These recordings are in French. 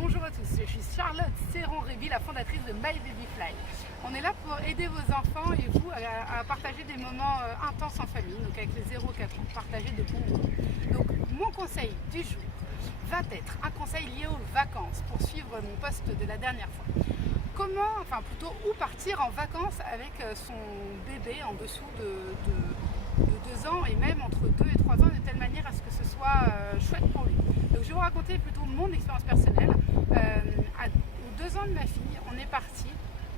Bonjour à tous, je suis Charlotte Serron-Réby, la fondatrice de My Baby Fly. On est là pour aider vos enfants et vous à partager des moments intenses en famille, donc avec les 0-4 ans, partager de bons moments. Donc mon conseil du jour va être un conseil lié aux vacances pour suivre mon post de la dernière fois. Comment, enfin plutôt où partir en vacances avec son bébé en dessous de 2 ans et même entre 2 et 3 ans de telle manière à ce que ce soit chouette pour lui. Donc je vais vous raconter plutôt mon expérience personnelle. Aux 2 ans de ma fille, on est parti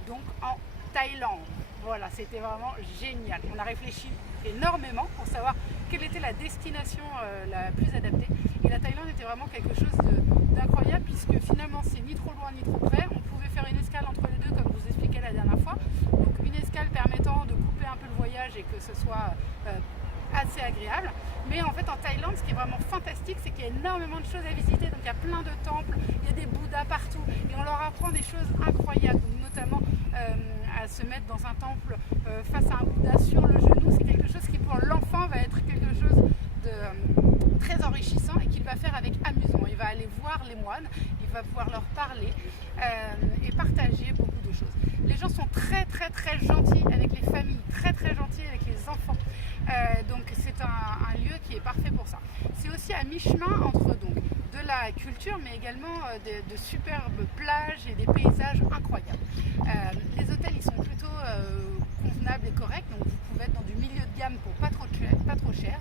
donc en Thaïlande. Voilà, c'était vraiment génial. On a réfléchi énormément pour savoir quelle était la destination la plus adaptée. Et la Thaïlande était vraiment quelque chose d'incroyable puisque finalement c'est ni trop loin ni trop près. On pouvait faire une escale entre les deux comme je vous expliquais la dernière fois. Donc une escale permettant de couper un peu le voyage et que ce soit assez agréable. Mais en fait en Thaïlande ce qui est vraiment fantastique c'est qu'il y a énormément de choses à visiter. Donc il y a plein de temples, il y a des bouddhas partout et on leur apprend des choses incroyables. Donc, notamment à se mettre dans un temple face à un bouddha sur le genou. C'est quelque chose qui pour l'enfant va être quelque chose de très enrichissant et qu'il va faire avec amusement. Il va aller voir les moines, il va pouvoir leur parler et partager beaucoup de choses. Les gens sont très gentils avec les familles, très gentils avec les enfants. Donc c'est un lieu qui est parfait pour ça. C'est aussi à mi-chemin entre donc de la culture mais également de superbes plages et des paysages incroyables. Les hôtels ils sont plutôt convenables et corrects, donc vous pouvez être dans du milieu de gamme pour pas trop cher.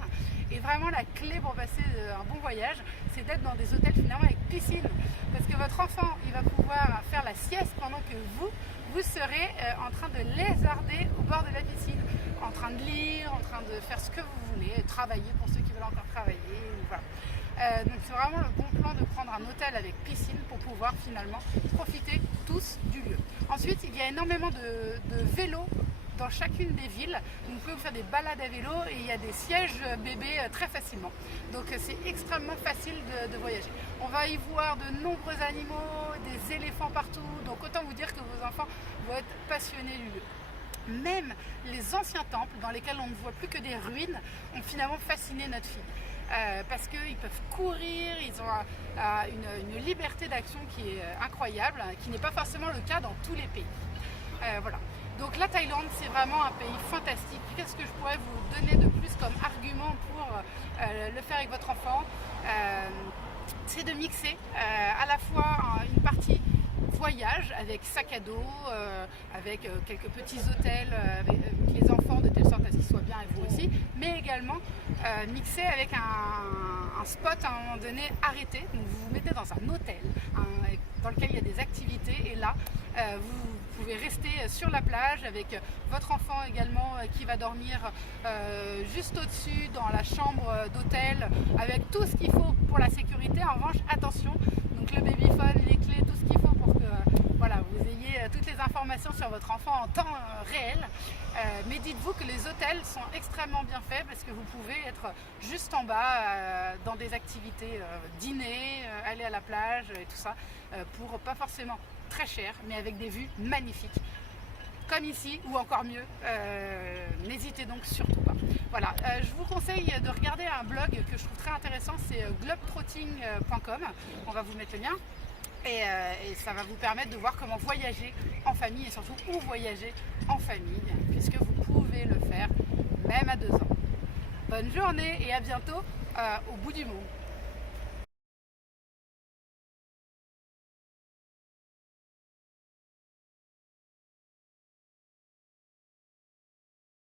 Et vraiment la clé pour passer un bon voyage, c'est d'être dans des hôtels finalement avec piscine. Parce que votre enfant il va pouvoir faire la sieste pendant que vous serez en train de lézarder au bord de la piscine, en train de lire, en train de faire ce que vous voulez, travailler pour ceux qui veulent encore travailler. Voilà. Donc c'est vraiment le bon plan de prendre un hôtel avec piscine pour pouvoir finalement profiter tous du lieu. Ensuite il y a énormément de vélos dans chacune des villes, donc vous pouvez vous faire des balades à vélo et il y a des sièges bébés très facilement. Donc c'est extrêmement facile de voyager. On va y voir de nombreux animaux, des éléphants partout, donc autant vous dire que vos enfants vont être passionnés du lieu. Même les anciens temples dans lesquels on ne voit plus que des ruines ont finalement fasciné notre fille. Parce qu'ils peuvent courir, ils ont une liberté d'action qui est incroyable, qui n'est pas forcément le cas dans tous les pays. Voilà. Donc la Thaïlande c'est vraiment un pays fantastique. Qu'est-ce que je pourrais vous donner de plus comme argument pour le faire avec votre enfant? C'est de mixer à la fois une partie voyage avec sac à dos, avec quelques petits hôtels avec les enfants de telle sorte à ce qu'ils soient bien et vous aussi, mais également mixer avec un spot à un moment donné arrêté. Donc vous vous mettez dans un hôtel dans lequel il y a des activités et là vous pouvez rester sur la plage avec votre enfant également qui va dormir juste au-dessus dans la chambre d'hôtel avec tout ce qu'il faut pour la sécurité. En revanche attention, donc le babyphone, les clés, tout ce qu'il faut pour que voilà, vous ayez toutes les informations sur votre enfant en temps réel. Mais dites-vous que les hôtels sont extrêmement bien faits parce que vous pouvez être juste en bas dans des activités, dîner, aller à la plage et tout ça, pour pas forcément très cher mais avec des vues magnifiques comme ici ou encore mieux. N'hésitez donc surtout pas. Voilà, je vous conseille de regarder un blog que je trouve très intéressant, c'est globetrotting.com. On va vous mettre le lien. Et ça va vous permettre de voir comment voyager en famille et surtout où voyager en famille puisque vous pouvez le faire même à 2 ans. Bonne journée et à bientôt au bout du monde.